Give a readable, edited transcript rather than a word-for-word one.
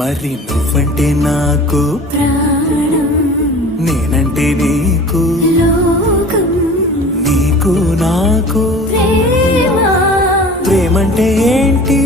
మరి నువ్వంటే నాకు ప్రాణం, నేనంటే నీకు లోకం, నీకు నాకు ప్రేమ. ప్రేమంటే ఏంటి